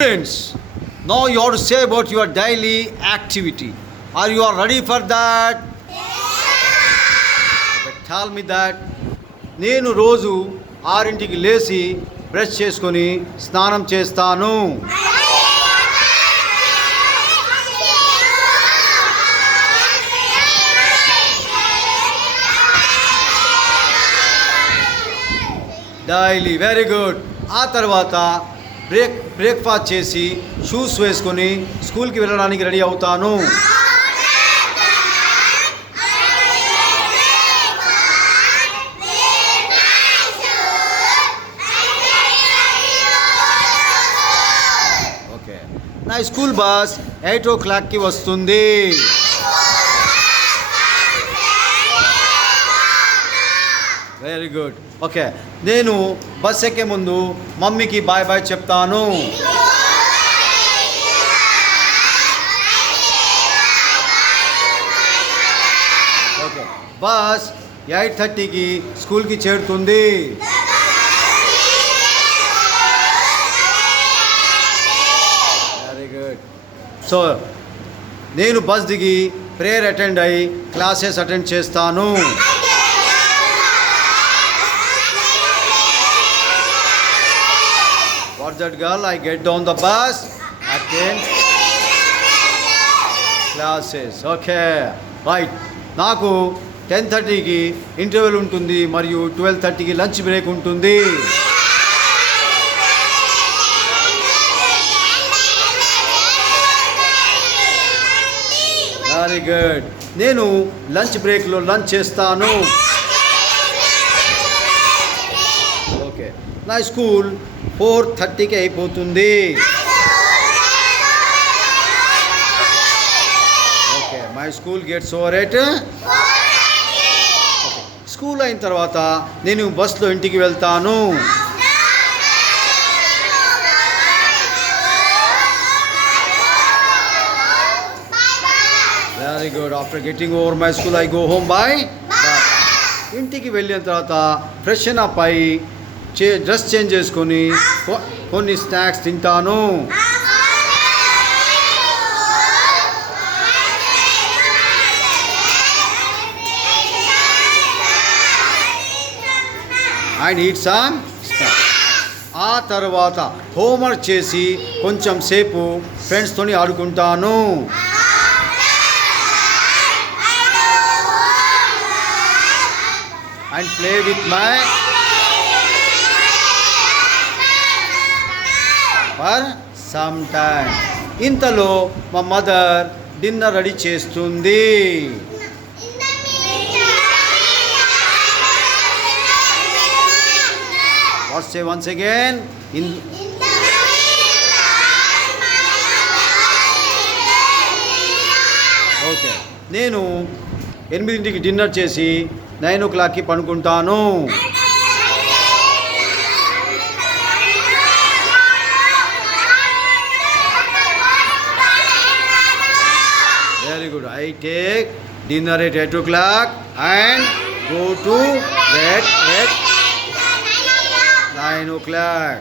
Friends, now you have to say about your daily activity. Are you all ready for that? Okay, tell me that. నేను రోజు 6ంటికి లేచి బ్రష్ చేసుకొని స్నానం చేస్తాను. Daily very good. ఆ తర్వాత బ్రేక్ఫాస్ట్ చేసి షూస్ వేసుకొని స్కూల్కి వెళ్ళడానికి రెడీ అవుతాను. ఓకే, నా స్కూల్ బస్ 8 o'clockకి వస్తుంది. Very good. ఓకే, నేను బస్ ఎక్కే ముందు మమ్మీకి బాయ్ బాయ్ చెప్తాను. ఓకే, బస్ 8:30కి స్కూల్కి చేరుతుంది. Very good. సో నేను బస్ దిగి ప్రేయర్ అటెండ్ అయ్యి క్లాసెస్ అటెండ్ చేస్తాను. For that girl, I get down the bus, attend classes. Okay, right. నాకు 10:30కి ఇంటర్వెల్ ఉంటుంది మరియు 12:30కి లంచ్ బ్రేక్ ఉంటుంది. Very good. నేను లంచ్ బ్రేక్లో లంచ్ చేస్తాను. ఓకే, నా స్కూల్ 4:30కి అయిపోతుంది. Okay, my school gets over at. Okay, school అయిన తర్వాత నేను బస్లో ఇంటికి వెళ్తాను. Very good. After getting over my school I go home by. ఇంటికి వెళ్ళిన తర్వాత ఫ్రెష్ అప్ అయి డ్రెస్ చేంజ్ చేసుకొని కొన్ని స్నాక్స్ తింటాను. And eat some snacks. ఆ తర్వాత హోంవర్క్ చేసి కొంచెం సేపు ఫ్రెండ్స్తో ఆడుకుంటాను. And play with my for some time. ఇంతలో మా మదర్ డిన్నర్ రెడీ చేస్తుంది. What's say once again in. Okay, నేను 8ంటికి డిన్నర్ చేసి 9 o'clockకి పడుకుంటాను. Very good. I take dinner at 8 o'clock and go to bed at 9 o'clock.